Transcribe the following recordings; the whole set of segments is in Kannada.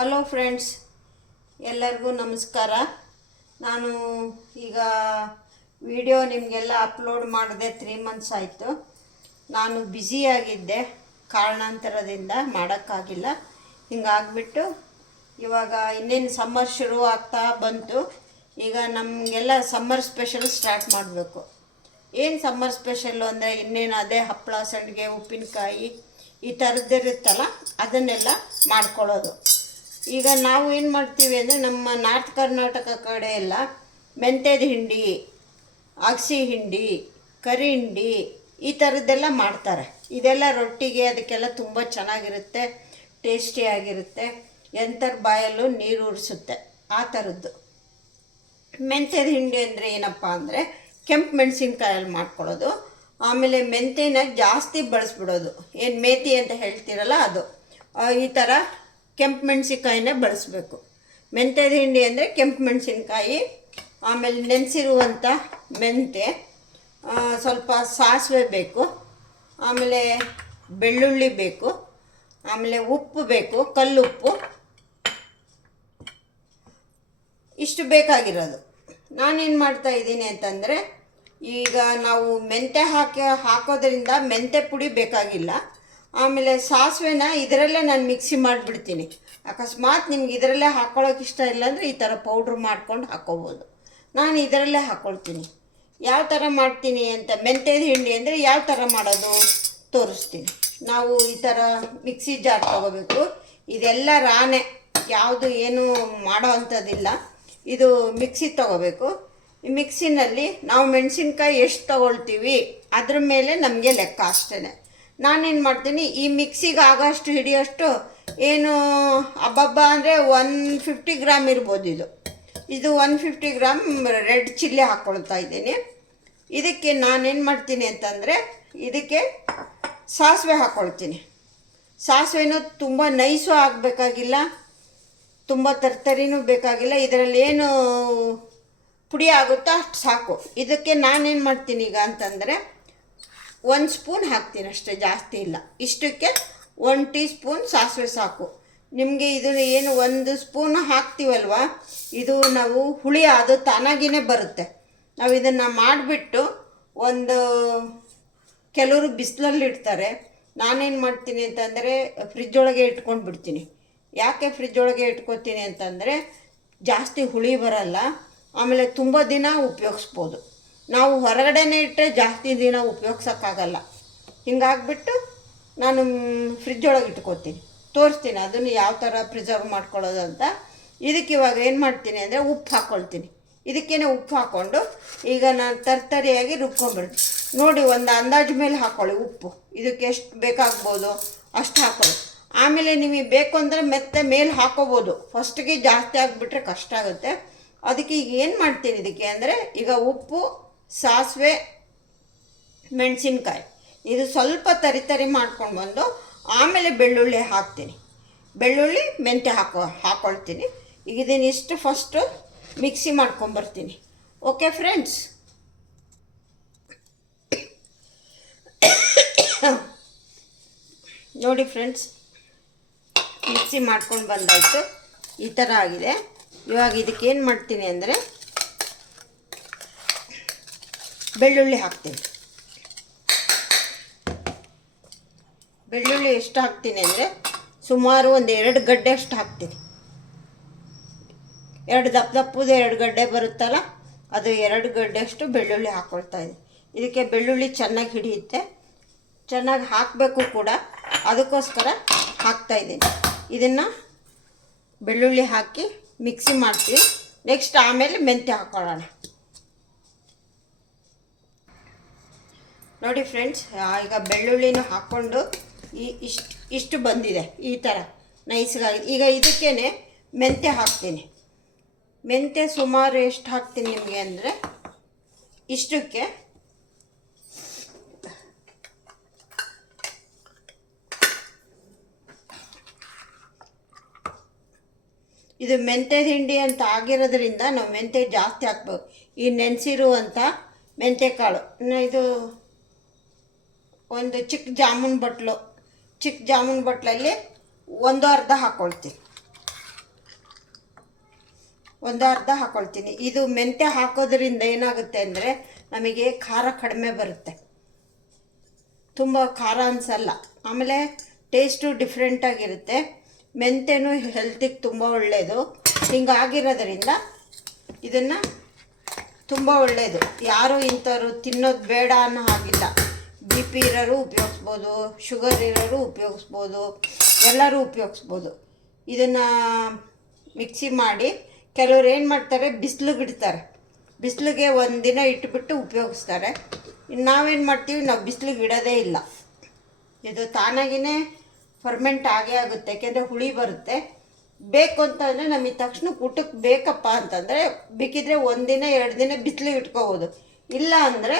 ಹಲೋ ಫ್ರೆಂಡ್ಸ್, ಎಲ್ಲರಿಗೂ ನಮಸ್ಕಾರ. ನಾನು ಈಗ ವಿಡಿಯೋ ನಿಮಗೆಲ್ಲ ಅಪ್ಲೋಡ್ ಮಾಡಿದೆ 3 ಮಂತ್ಸ್ ಆಯಿತು. ನಾನು ಬ್ಯುಸಿಯಾಗಿದ್ದೆ, ಕಾರಣಾಂತರದಿಂದ ಮಾಡೋಕ್ಕಾಗಿಲ್ಲ. ಹಿಂಗಾಗ್ಬಿಟ್ಟು ಇವಾಗ ಇನ್ನೇನು ಸಮ್ಮರ್ ಶುರು ಆಗ್ತಾ ಬಂತು. ಈಗ ನಮಗೆಲ್ಲ ಸಮ್ಮರ್ ಸ್ಪೆಷಲ್ ಸ್ಟಾರ್ಟ್ ಮಾಡಬೇಕು. ಏನು ಸಮ್ಮರ್ ಸ್ಪೆಷಲ್ಲು ಅಂದರೆ ಇನ್ನೇನು ಅದೇ ಹಪ್ಪಳ, ಸಂಡಿಗೆ, ಉಪ್ಪಿನಕಾಯಿ ಈ ಥರದ್ದಿರುತ್ತಲ್ಲ, ಅದನ್ನೆಲ್ಲ ಮಾಡ್ಕೊಳ್ಳೋದು. ಈಗ ನಾವು ಏನು ಮಾಡ್ತೀವಿ ಅಂದರೆ ನಮ್ಮ ನಾರ್ತ್ ಕರ್ನಾಟಕ ಕಡೆ ಎಲ್ಲ ಮೆಂತ್ಯದ ಹಿಂಡಿ, ಅಗಸಿ ಹಿಂಡಿ, ಕರಿ ಹಿಂಡಿ ಈ ಥರದ್ದೆಲ್ಲ ಮಾಡ್ತಾರೆ. ಇದೆಲ್ಲ ರೊಟ್ಟಿಗೆ ಅದಕ್ಕೆಲ್ಲ ತುಂಬ ಚೆನ್ನಾಗಿರುತ್ತೆ, ಟೇಸ್ಟಿಯಾಗಿರುತ್ತೆ, ಎಂಥರ ಬಾಯಲ್ಲೂ ನೀರು ಉರಿಸುತ್ತೆ ಆ ಥರದ್ದು. ಮೆಂತ್ಯದ ಹಿಂಡಿ ಅಂದರೆ ಏನಪ್ಪ ಅಂದರೆ ಕೆಂಪು ಮೆಣಸಿನ್ಕಾಯಲ್ಲಿ ಮಾಡ್ಕೊಳ್ಳೋದು. ಆಮೇಲೆ ಮೆಂತ್ಯನ ಜಾಸ್ತಿ ಬಳಸ್ಬಿಡೋದು. ಏನು ಮೇಥಿ ಅಂತ ಹೇಳ್ತೀರಲ್ಲ ಅದು. ಈ ಥರ ಕೆಂಪು ಮೆಣಸಿನ್ಕಾಯಿನೇ ಬಳಸಬೇಕು. ಮೆಂತ್ಯದ ಹಿಂಡಿ ಅಂದರೆ ಕೆಂಪು ಮೆಣಸಿನ್ಕಾಯಿ, ಆಮೇಲೆ ನೆನೆಸಿರುವಂಥ ಮೆಂತ್ಯ, ಸ್ವಲ್ಪ ಸಾಸಿವೆ ಬೇಕು, ಆಮೇಲೆ ಬೆಳ್ಳುಳ್ಳಿ ಬೇಕು, ಆಮೇಲೆ ಉಪ್ಪು ಬೇಕು, ಕಲ್ಲುಪ್ಪು, ಇಷ್ಟು ಬೇಕಾಗಿರೋದು. ನಾನೇನು ಮಾಡ್ತಾಯಿದ್ದೀನಿ ಅಂತಂದರೆ, ಈಗ ನಾವು ಮೆಂತ್ಯ ಹಾಕೋದ್ರಿಂದ ಮೆಂತ್ಯ ಪುಡಿ ಬೇಕಾಗಿಲ್ಲ. ಆಮೇಲೆ ಸಾಸಿವೆನ ಇದರಲ್ಲೇ ನಾನು ಮಿಕ್ಸಿ ಮಾಡಿಬಿಡ್ತೀನಿ. ಅಕಸ್ಮಾತ್ ನಿಮ್ಗೆ ಇದರಲ್ಲೇ ಹಾಕ್ಕೊಳ್ಳೋಕೆ ಇಷ್ಟ ಇಲ್ಲ ಅಂದರೆ ಈ ಥರ ಪೌಡ್ರ್ ಮಾಡ್ಕೊಂಡು ಹಾಕ್ಕೋಬೋದು. ನಾನು ಇದರಲ್ಲೇ ಹಾಕ್ಕೊಳ್ತೀನಿ. ಯಾವ ಥರ ಮಾಡ್ತೀನಿ ಅಂತ, ಮೆಂತ್ಯದ ಹಿಂಡಿ ಅಂದರೆ ಯಾವ ಥರ ಮಾಡೋದು ತೋರಿಸ್ತೀನಿ. ನಾವು ಈ ಥರ ಮಿಕ್ಸಿ ಜಾರ್ ತೊಗೋಬೇಕು. ಇದೆಲ್ಲ ರಾನೆ, ಯಾವುದು ಏನು ಮಾಡೋ ಅಂಥದ್ದಿಲ್ಲ. ಇದು ಮಿಕ್ಸಿ ತೊಗೋಬೇಕು. ಈ ಮಿಕ್ಸಿನಲ್ಲಿ ನಾವು ಮೆಣಸಿನ್ಕಾಯಿ ಎಷ್ಟು ತೊಗೊಳ್ತೀವಿ ಅದ್ರ ಮೇಲೆ ನಮಗೆ ಲೆಕ್ಕ ಅಷ್ಟೇ. ನಾನೇನು ಮಾಡ್ತೀನಿ, ಈ ಮಿಕ್ಸಿಗೆ ಆಗೋಷ್ಟು ಹಿಡಿಯೋಷ್ಟು ಏನು ಹಬ್ಬ ಅಂದರೆ 150 ಗ್ರಾಮ್ ಇರ್ಬೋದು. ಇದು 150 ಗ್ರಾಮ್ ರೆಡ್ ಚಿಲ್ಲಿ ಹಾಕ್ಕೊಳ್ತಾ ಇದ್ದೀನಿ. ಇದಕ್ಕೆ ನಾನೇನು ಮಾಡ್ತೀನಿ ಅಂತಂದರೆ, ಇದಕ್ಕೆ ಸಾಸಿವೆ ಹಾಕ್ಕೊಳ್ತೀನಿ. ಸಾಸಿವೆನೂ ತುಂಬ ನೈಸು ಆಗಬೇಕಾಗಿಲ್ಲ, ತುಂಬ ತರ್ತರಿನೂ ಬೇಕಾಗಿಲ್ಲ. ಇದರಲ್ಲಿ ಏನು ಪುಡಿ ಆಗುತ್ತೋ ಅಷ್ಟು ಸಾಕು. ಇದಕ್ಕೆ ನಾನೇನು ಮಾಡ್ತೀನಿ ಈಗ ಅಂತಂದರೆ 1 ಸ್ಪೂನ್ ಹಾಕ್ತೀನಿ ಅಷ್ಟೇ, ಜಾಸ್ತಿ ಇಲ್ಲ. ಇಷ್ಟಕ್ಕೆ 1 ಟೀ ಸ್ಪೂನ್ ಸಾಸಿವೆ ಸಾಕು. ನಿಮಗೆ ಇದು ಏನು 1 ಸ್ಪೂನ್ ಹಾಕ್ತೀವಲ್ವ, ಇದು ನಾವು ಹುಳಿ ಅದು ತಾನಾಗಿಯೇ ಬರುತ್ತೆ. ನಾವು ಇದನ್ನು ಮಾಡಿಬಿಟ್ಟು ಕೆಲವರು ಬಿಸಿಲಲ್ಲಿ ಇಡ್ತಾರೆ. ನಾನೇನು ಮಾಡ್ತೀನಿ ಅಂತಂದರೆ ಫ್ರಿಜ್ಜೊಳಗೆ ಇಟ್ಕೊಂಡು ಬಿಡ್ತೀನಿ. ಯಾಕೆ ಫ್ರಿಜ್ಜೊಳಗೆ ಇಟ್ಕೊತೀನಿ ಅಂತಂದರೆ ಜಾಸ್ತಿ ಹುಳಿ ಬರಲ್ಲ, ಆಮೇಲೆ ತುಂಬ ದಿನ ಉಪಯೋಗಿಸ್ಬೋದು. ನಾವು ಹೊರಗಡೆನೇ ಇಟ್ಟರೆ ಜಾಸ್ತಿ ದಿನ ಉಪಯೋಗ್ಸೋಕ್ಕಾಗಲ್ಲ. ಹಿಂಗಾಗ್ಬಿಟ್ಟು ನಾನು ಫ್ರಿಜ್ಜೊಳಗೆ ಇಟ್ಕೊತೀನಿ. ತೋರಿಸ್ತೀನಿ ಅದನ್ನು ಯಾವ ಥರ ಪ್ರಿಸರ್ವ್ ಮಾಡ್ಕೊಳ್ಳೋದು ಅಂತ. ಇದಕ್ಕೆ ಇವಾಗ ಏನು ಮಾಡ್ತೀನಿ ಅಂದರೆ ಉಪ್ಪು ಹಾಕ್ಕೊಳ್ತೀನಿ. ಇದಕ್ಕೇನೆ ಉಪ್ಪು ಹಾಕ್ಕೊಂಡು ಈಗ ನಾನು ತರ್ತರಿಯಾಗಿ ರುಬ್ಕೊಂಡ್ಬಿಡ್ತೀನಿ. ನೋಡಿ, ಒಂದು ಅಂದಾಜು ಮೇಲೆ ಹಾಕ್ಕೊಳ್ಳಿ ಉಪ್ಪು. ಇದಕ್ಕೆ ಎಷ್ಟು ಬೇಕಾಗ್ಬೋದು ಅಷ್ಟು ಹಾಕ್ಕೊಳ್ಳಿ. ಆಮೇಲೆ ನಿಮಗೆ ಬೇಕು ಅಂದರೆ ಮೆತ್ತೆ ಮೇಲೆ ಹಾಕ್ಕೋಬೋದು. ಫಸ್ಟಿಗೆ ಜಾಸ್ತಿ ಆಗಿಬಿಟ್ರೆ ಕಷ್ಟ ಆಗುತ್ತೆ. ಅದಕ್ಕೆ ಈಗ ಏನು ಮಾಡ್ತೀನಿ ಇದಕ್ಕೆ ಅಂದರೆ, ಈಗ ಉಪ್ಪು, ಸಾಸಿವೆ, ಮೆಣಸಿನ್ಕಾಯಿ ಇದು ಸ್ವಲ್ಪ ತರಿ ಮಾಡ್ಕೊಂಡು ಬಂದು ಆಮೇಲೆ ಬೆಳ್ಳುಳ್ಳಿ ಹಾಕ್ತೀನಿ. ಬೆಳ್ಳುಳ್ಳಿ ಮೆಂತ್ಯ ಹಾಕ್ಕೊಳ್ತೀನಿ. ಈಗ ಇದನ್ನು ಇಷ್ಟು ಫಸ್ಟು ಮಿಕ್ಸಿ ಮಾಡ್ಕೊಂಬರ್ತೀನಿ. ಓಕೆ ಫ್ರೆಂಡ್ಸ್, ನೋಡಿ ಫ್ರೆಂಡ್ಸ್, ಮಿಕ್ಸಿ ಮಾಡ್ಕೊಂಡು ಬಂದಾಯಿತು. ಈ ಥರ ಆಗಿದೆ. ಇವಾಗ ಇದಕ್ಕೆ ಏನು ಮಾಡ್ತೀನಿ ಅಂದರೆ ಬೆಳ್ಳುಳ್ಳಿ ಹಾಕ್ತೀನಿ. ಬೆಳ್ಳುಳ್ಳಿ ಎಷ್ಟು ಹಾಕ್ತೀನಿ ಅಂದರೆ ಸುಮಾರು ಒಂದು 2 ಗಡ್ಡೆ ಅಷ್ಟು ಹಾಕ್ತೀನಿ. 2 ದಪ್ಪದು 2 ಗಡ್ಡೆ ಬರುತ್ತಲ್ಲ, ಅದು 2 ಗಡ್ಡೆ ಅಷ್ಟು ಬೆಳ್ಳುಳ್ಳಿ ಹಾಕ್ಕೊಳ್ತಾ ಇದ್ದೀನಿ. ಇದಕ್ಕೆ ಬೆಳ್ಳುಳ್ಳಿ ಚೆನ್ನಾಗಿ ಹಿಡಿಯುತ್ತೆ, ಚೆನ್ನಾಗಿ ಹಾಕಬೇಕು ಕೂಡ, ಅದಕ್ಕೋಸ್ಕರ ಹಾಕ್ತಾಯಿದ್ದೀನಿ. ಇದನ್ನು ಬೆಳ್ಳುಳ್ಳಿ ಹಾಕಿ ಮಿಕ್ಸಿ ಮಾಡ್ತೀವಿ. ನೆಕ್ಸ್ಟ್ ಆಮೇಲೆ ಮೆಂತ್ಯ ಹಾಕ್ಕೊಳ್ಳೋಣ. ನೋಡಿ ಫ್ರೆಂಡ್ಸ್, ಈಗ ಬೆಳ್ಳುಳ್ಳಿನೂ ಹಾಕ್ಕೊಂಡು ಇಷ್ಟು ಬಂದಿದೆ, ಈ ಥರ ನೈಸ್ಗಾಗಿ. ಈಗ ಇದಕ್ಕೇ ಮೆಂತ್ಯ ಹಾಕ್ತೀನಿ. ಮೆಂತ್ಯ ಸುಮಾರು ಎಷ್ಟು ಹಾಕ್ತೀನಿ ನಿಮಗೆ ಅಂದರೆ, ಇಷ್ಟಕ್ಕೆ ಇದು ಮೆಂತ್ಯದ ಹಿಂಡಿ ಅಂತ ಆಗಿರೋದ್ರಿಂದ ನಾವು ಮೆಂತ್ಯ ಜಾಸ್ತಿ ಹಾಕ್ಬೇಕು. ಈ ನೆನೆಸಿರುವಂಥ ಮೆಂತ್ಯಕಾಳು, ಇದು ಒಂದು ಚಿಕ್ಕ ಜಾಮೂನ್ ಬಟ್ಲಲ್ಲಿ 1/2 ಹಾಕ್ಕೊಳ್ತೀನಿ. ಒಂದು ಅರ್ಧ ಹಾಕ್ಕೊಳ್ತೀನಿ. ಇದು ಮೆಂತ್ಯ ಹಾಕೋದ್ರಿಂದ ಏನಾಗುತ್ತೆ ಅಂದರೆ ನಮಗೆ ಖಾರ ಕಡಿಮೆ ಬರುತ್ತೆ, ತುಂಬ ಖಾರ ಅನಿಸಲ್ಲ. ಆಮೇಲೆ ಟೇಸ್ಟು ಡಿಫ್ರೆಂಟಾಗಿರುತ್ತೆ. ಮೆಂತ್ಯನೂ ಹೆಲ್ತಿಗೆ ತುಂಬ ಒಳ್ಳೆಯದು. ಹಿಂಗಾಗಿರೋದ್ರಿಂದ ಇದನ್ನು ತುಂಬ ಒಳ್ಳೆಯದು. ಯಾರು ಇಂಥವ್ರು ತಿನ್ನೋದು ಬೇಡ ಅನ್ನೋ ಹಾಗಿಲ್ಲ. ಬಿ ಪಿ ಇರೋರು ಉಪಯೋಗಿಸ್ಬೋದು, ಶುಗರ್ ಇರೋರು ಉಪಯೋಗಿಸ್ಬೋದು, ಎಲ್ಲರೂ ಉಪಯೋಗಿಸ್ಬೋದು. ಇದನ್ನು ಮಿಕ್ಸಿ ಮಾಡಿ ಕೆಲವ್ರು ಏನು ಮಾಡ್ತಾರೆ, ಬಿಸಿಲಿಗೆ ಇಡ್ತಾರೆ. ಬಿಸಿಲಿಗೆ ಒಂದಿನ ಇಟ್ಬಿಟ್ಟು ಉಪಯೋಗಿಸ್ತಾರೆ. ನಾವೇನು ಮಾಡ್ತೀವಿ, ನಾವು ಬಿಸಿಲಿಗೆ ಇಡೋದೇ ಇಲ್ಲ. ಇದು ತಾನಾಗಿಯೇ ಫರ್ಮೆಂಟ್ ಆಗೇ ಆಗುತ್ತೆ, ಯಾಕೆಂದರೆ ಹುಳಿ ಬರುತ್ತೆ. ಬೇಕು ಅಂತಂದರೆ ನಮಗೆ ತಕ್ಷಣ ಊಟಕ್ಕೆ ಬೇಕಪ್ಪ ಅಂತಂದರೆ ಬೇಕಿದ್ರೆ ಒಂದಿನ 2 ದಿನ ಬಿಸಿಲಿಗೆ ಇಟ್ಕೋಬೋದು. ಇಲ್ಲ ಅಂದರೆ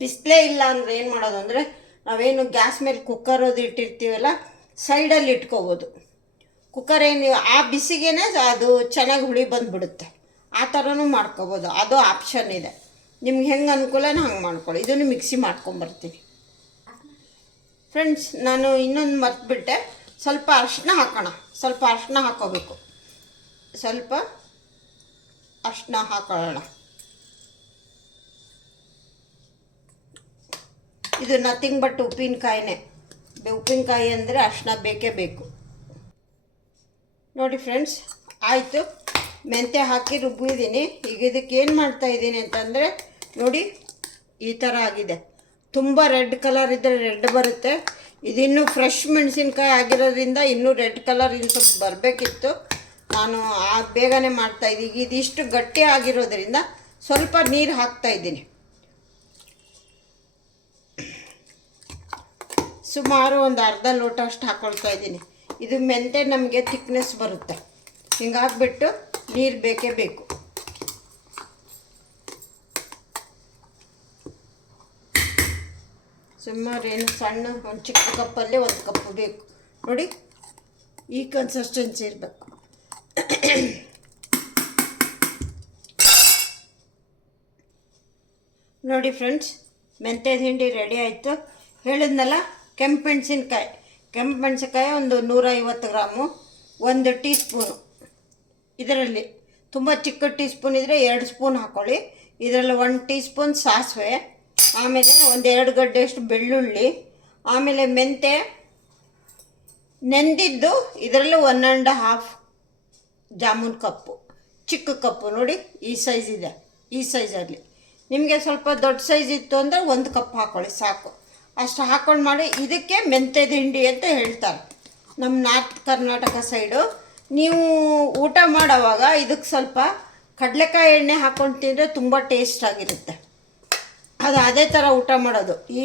ಬಿಸಿಲೇ ಇಲ್ಲ ಅಂದರೆ ಏನು ಮಾಡೋದು ಅಂದರೆ ನಾವೇನು ಗ್ಯಾಸ್ ಮೇಲೆ ಕುಕ್ಕರ್ ಅದು ಇಟ್ಟಿರ್ತೀವಲ್ಲ, ಸೈಡಲ್ಲಿ ಇಟ್ಕೋಬೋದು. ಕುಕ್ಕರ್ ಏನು ಆ ಬಿಸಿಗೇ ಅದು ಚೆನ್ನಾಗಿ ಹುಳಿ ಬಂದುಬಿಡುತ್ತೆ. ಆ ಥರನೂ ಮಾಡ್ಕೋಬೋದು, ಅದು ಆಪ್ಷನ್ ಇದೆ. ನಿಮ್ಗೆ ಹೆಂಗೆ ಅನುಕೂಲನೋ ಹಂಗೆ ಮಾಡ್ಕೊಳ್ಳಿ. ಇದನ್ನು ಮಿಕ್ಸಿ ಮಾಡ್ಕೊಂಬರ್ತೀನಿ. ಫ್ರೆಂಡ್ಸ್, ನಾನು ಇನ್ನೊಂದು ಮರ್ತುಬಿಟ್ಟೆ, ಸ್ವಲ್ಪ ಅರಿಶಿನ ಹಾಕೋಣ. ಸ್ವಲ್ಪ ಅರಿಶಿನ ಹಾಕ್ಕೋಬೇಕು. ಸ್ವಲ್ಪ ಅರಿಶಿನ ಹಾಕೊಳ್ಳೋಣ. ಇದು ನಥಿಂಗ್ ಬಟ್ ಉಪ್ಪಿನಕಾಯಿನೇ. ಉಪ್ಪಿನಕಾಯಿ ಅಂದರೆ ಅರಿಶಿನ ಬೇಕೇ ಬೇಕು. ನೋಡಿ ಫ್ರೆಂಡ್ಸ್, ಆಯಿತು. ಮೆಂತ್ಯ ಹಾಕಿ ರುಬ್ಬಿದ್ದೀನಿ. ಈಗ ಇದಕ್ಕೆ ಏನು ಮಾಡ್ತಾಯಿದ್ದೀನಿ ಅಂತಂದರೆ ನೋಡಿ, ಈ ಥರ ಆಗಿದೆ. ತುಂಬ ರೆಡ್ ಕಲರ್ ಇದ್ದರೆ ರೆಡ್ ಬರುತ್ತೆ. ಇದಿನ್ನೂ ಫ್ರೆಶ್ ಮೆಣಸಿನ್ಕಾಯಿ ಆಗಿರೋದ್ರಿಂದ ಇನ್ನೂ ರೆಡ್ ಕಲರ್ ಇನ್ನು ಸ್ವಲ್ಪ ಬರಬೇಕಿತ್ತು. ನಾನು ಬೇಗನೆ ಮಾಡ್ತಾಯಿದ್ದೀನಿ. ಇದಿಷ್ಟು ಗಟ್ಟಿ ಆಗಿರೋದ್ರಿಂದ ಸ್ವಲ್ಪ ನೀರು ಹಾಕ್ತಾಯಿದ್ದೀನಿ. ಸುಮಾರು ಒಂದು ಅರ್ಧ ಲೋಟ ಅಷ್ಟು ಹಾಕ್ಕೊಳ್ತಾ ಇದ್ದೀನಿ. ಇದು ಮೆಂತ್ಯ ನಮಗೆ ಥಿಕ್ನೆಸ್ ಬರುತ್ತೆ. ಹಿಂಗಾಗ್ಬಿಟ್ಟು ನೀರು ಬೇಕೇ ಬೇಕು. ಸುಮಾರು ಏನು ಸಣ್ಣ ಒಂದು ಚಿಕ್ಕ ಕಪ್ಪಲ್ಲಿ 1 ಕಪ್ ಬೇಕು. ನೋಡಿ, ಈ ಕನ್ಸಿಸ್ಟೆನ್ಸಿ ಇರಬೇಕು. ನೋಡಿ ಫ್ರೆಂಡ್ಸ್, ಮೆಂತ್ಯದ ಹಿಂಡಿ ರೆಡಿ ಆಯಿತು. ಹೇಳಿದ್ನಲ್ಲ, ಕೆಂಪು ಮೆಣಸಿನ್ಕಾಯಿ ಒಂದು 150 ಗ್ರಾಮು, 1 ಟೀ ಸ್ಪೂನು. ಇದರಲ್ಲಿ ತುಂಬ ಚಿಕ್ಕ ಟೀ ಸ್ಪೂನ್ ಇದ್ದರೆ 2 ಸ್ಪೂನ್ ಹಾಕ್ಕೊಳ್ಳಿ. ಇದರಲ್ಲಿ 1 ಟೀ ಸ್ಪೂನ್ ಸಾಸಿವೆ, ಆಮೇಲೆ 1-2 ಗಡ್ಡೆಯಷ್ಟು ಬೆಳ್ಳುಳ್ಳಿ, ಆಮೇಲೆ ಮೆಂತ್ಯ ನೆಂದಿದ್ದು ಇದರಲ್ಲಿ 1.5 ಜಾಮೂನ್ ಕಪ್ಪು, ಚಿಕ್ಕ ಕಪ್ಪು. ನೋಡಿ, ಈ ಸೈಜ್ ಇದೆ. ಈ ಸೈಜಲ್ಲಿ ನಿಮಗೆ ಸ್ವಲ್ಪ ದೊಡ್ಡ ಸೈಜ್ ಇತ್ತು ಅಂದರೆ 1 ಕಪ್ ಹಾಕ್ಕೊಳ್ಳಿ ಸಾಕು. ಅಷ್ಟು ಹಾಕ್ಕೊಂಡು ಮಾಡಿ. ಇದಕ್ಕೆ ಮೆಂತ್ಯದ ಹಿಂಡಿ ಅಂತ ಹೇಳ್ತಾರೆ ನಮ್ಮ ನಾರ್ತ್ ಕರ್ನಾಟಕ ಸೈಡು. ನೀವು ಊಟ ಮಾಡೋವಾಗ ಇದಕ್ಕೆ ಸ್ವಲ್ಪ ಕಡಲೆಕಾಯಿ ಎಣ್ಣೆ ಹಾಕ್ಕೊಂಡು ತಿಂದರೆ ತುಂಬ ಟೇಸ್ಟ್ ಆಗಿರುತ್ತೆ. ಅದು ಅದೇ ಥರ ಊಟ ಮಾಡೋದು. ಈ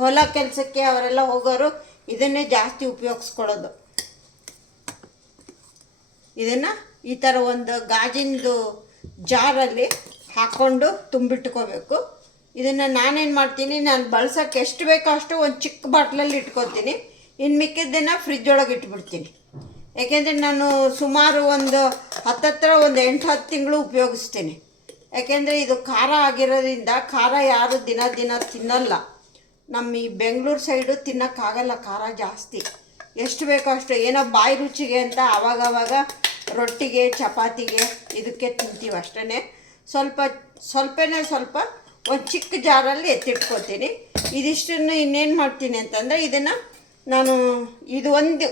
ಹೊಲ ಕೆಲಸಕ್ಕೆ ಅವರೆಲ್ಲ ಹೋಗೋರು ಇದನ್ನೇ ಜಾಸ್ತಿ ಉಪಯೋಗಿಸ್ಕೊಳ್ಳೋದು. ಇದನ್ನು ಈ ಥರ ಒಂದು ಗಾಜಿನದು ಜಾರಲ್ಲಿ ಹಾಕ್ಕೊಂಡು ತುಂಬಿಟ್ಕೋಬೇಕು. ಇದನ್ನು ನಾನೇನು ಮಾಡ್ತೀನಿ, ನಾನು ಬಳಸೋಕ್ಕೆ ಎಷ್ಟು ಬೇಕೋ ಅಷ್ಟು ಒಂದು ಚಿಕ್ಕ ಬಾಟ್ಲಲ್ಲಿ ಇಟ್ಕೊತೀನಿ. ಇನ್ನು ಮಿಕ್ಕಿದ್ದನ್ನು ಫ್ರಿಜ್ ಒಳಗೆ ಇಟ್ಬಿಡ್ತೀನಿ. ಯಾಕೆಂದರೆ ನಾನು ಸುಮಾರು ಒಂದು 8-10 ತಿಂಗಳು ಉಪಯೋಗಿಸ್ತೀನಿ. ಯಾಕೆಂದರೆ ಇದು ಖಾರ ಆಗಿರೋದ್ರಿಂದ, ಖಾರ ಯಾರು ದಿನ ತಿನ್ನಲ್ಲ. ನಮ್ಮ ಈ ಬೆಂಗಳೂರು ಸೈಡು ತಿನ್ನೋಕ್ಕಾಗಲ್ಲ ಖಾರ ಜಾಸ್ತಿ. ಎಷ್ಟು ಬೇಕೋ ಅಷ್ಟು, ಏನೋ ಬಾಯಿ ರುಚಿಗೆ ಅಂತ ಆವಾಗವಾಗ ರೊಟ್ಟಿಗೆ ಚಪಾತಿಗೆ ಇದಕ್ಕೆ ತಿಂತೀವಿ ಅಷ್ಟೇ. ಸ್ವಲ್ಪ ಒಂದು ಚಿಕ್ಕ ಜಾರಲ್ಲಿ ಎತ್ತಿಟ್ಕೋತೀನಿ. ಇದಿಷ್ಟನ್ನು ಇನ್ನೇನು ಮಾಡ್ತೀನಿ ಅಂತಂದರೆ, ಇದನ್ನು ನಾನು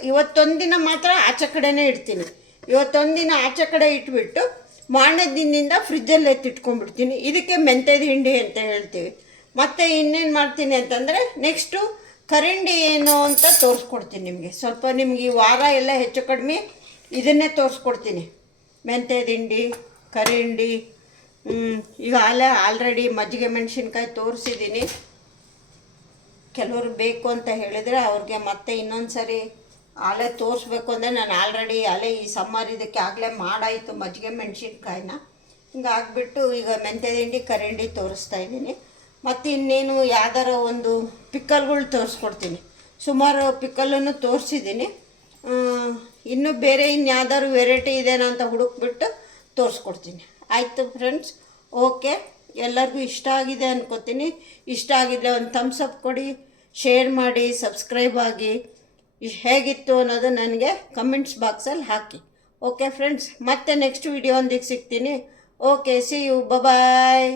ಇವತ್ತೊಂದು ದಿನ ಮಾತ್ರ ಆಚೆ ಕಡೆನೇ ಇಡ್ತೀನಿ. ಇವತ್ತೊಂದು ದಿನ ಆಚೆ ಕಡೆ ಇಟ್ಬಿಟ್ಟು ಮಾರನೇ ದಿನದಿಂದ ಫ್ರಿಜ್ಜಲ್ಲಿ ಎತ್ತಿಟ್ಕೊಂಡ್ಬಿಡ್ತೀನಿ. ಇದಕ್ಕೆ ಮೆಂತ್ಯದ ಹಿಂಡಿ ಅಂತ ಹೇಳ್ತೀವಿ. ಮತ್ತು ಇನ್ನೇನು ಮಾಡ್ತೀನಿ ಅಂತಂದರೆ, ನೆಕ್ಸ್ಟು ಕರಿಂಡಿ ಏನು ಅಂತ ತೋರಿಸ್ಕೊಡ್ತೀನಿ ನಿಮಗೆ. ಸ್ವಲ್ಪ ನಿಮ್ಗೆ ಈ ವಾರ ಎಲ್ಲ ಹೆಚ್ಚು ಕಡಿಮೆ ಇದನ್ನೇ ತೋರಿಸ್ಕೊಡ್ತೀನಿ. ಮೆಂತ್ಯದ ಹಿಂಡಿ, ಕರಿಂಡಿ. ಈಗ ಆಲ್ರೆಡಿ ಮಜ್ಜಿಗೆ ಮೆಣಸಿನ್ಕಾಯಿ ತೋರಿಸಿದ್ದೀನಿ. ಕೆಲವರು ಬೇಕು ಅಂತ ಹೇಳಿದರೆ ಅವ್ರಿಗೆ ಮತ್ತೆ ಇನ್ನೊಂದು ಸರಿ ಆಲೆ ತೋರಿಸ್ಬೇಕು ಅಂದರೆ, ನಾನು ಆಲ್ರೆಡಿ ಈ ಸಮ್ಮರ್ ಇದಕ್ಕೆ ಆಗಲೇ ಮಾಡಾಯಿತು ಮಜ್ಜಿಗೆ ಮೆಣಸಿನ್ಕಾಯಿನ. ಹಿಂಗಾಗ್ಬಿಟ್ಟು ಈಗ ಮೆಂತ್ಯದ ಹಿಂಡಿ, ಕರಿಂಡಿ ತೋರಿಸ್ತಾ ಇದ್ದೀನಿ. ಮತ್ತು ಇನ್ನೇನು ಯಾವ್ದಾರ ಒಂದು ಪಿಕ್ಕಲ್ಗಳು ತೋರಿಸ್ಕೊಡ್ತೀನಿ. ಸುಮಾರು ಪಿಕ್ಕಲನ್ನು ತೋರಿಸಿದ್ದೀನಿ. ಇನ್ನೂ ಬೇರೆ ಇನ್ಯಾವ್ದಾದ್ರು ವೆರೈಟಿ ಇದೆನಾ ಅಂತ ಹುಡುಕ್ಬಿಟ್ಟು ತೋರಿಸ್ಕೊಡ್ತೀನಿ. ಆಯಿತು ಫ್ರೆಂಡ್ಸ್, ಓಕೆ. ಎಲ್ಲರಿಗೂ ಇಷ್ಟ ಆಗಿದೆ ಅನ್ಕೋತೀನಿ. ಇಷ್ಟ ಆಗಿದ್ದರೆ ಒಂದು ಥಮ್ಸ್ ಅಪ್ ಕೊಡಿ, ಶೇರ್ ಮಾಡಿ, ಸಬ್ಸ್ಕ್ರೈಬ್ ಆಗಿ. ಹೇಗಿತ್ತು ಅನ್ನೋದು ನನಗೆ ಕಮೆಂಟ್ಸ್ ಬಾಕ್ಸಲ್ಲಿ ಹಾಕಿ. ಓಕೆ ಫ್ರೆಂಡ್ಸ್, ಮತ್ತೆ ನೆಕ್ಸ್ಟ್ ವಿಡಿಯೋ ಒಂದಿಗೆ ಸಿಗ್ತೀನಿ. Okay, see you, bye.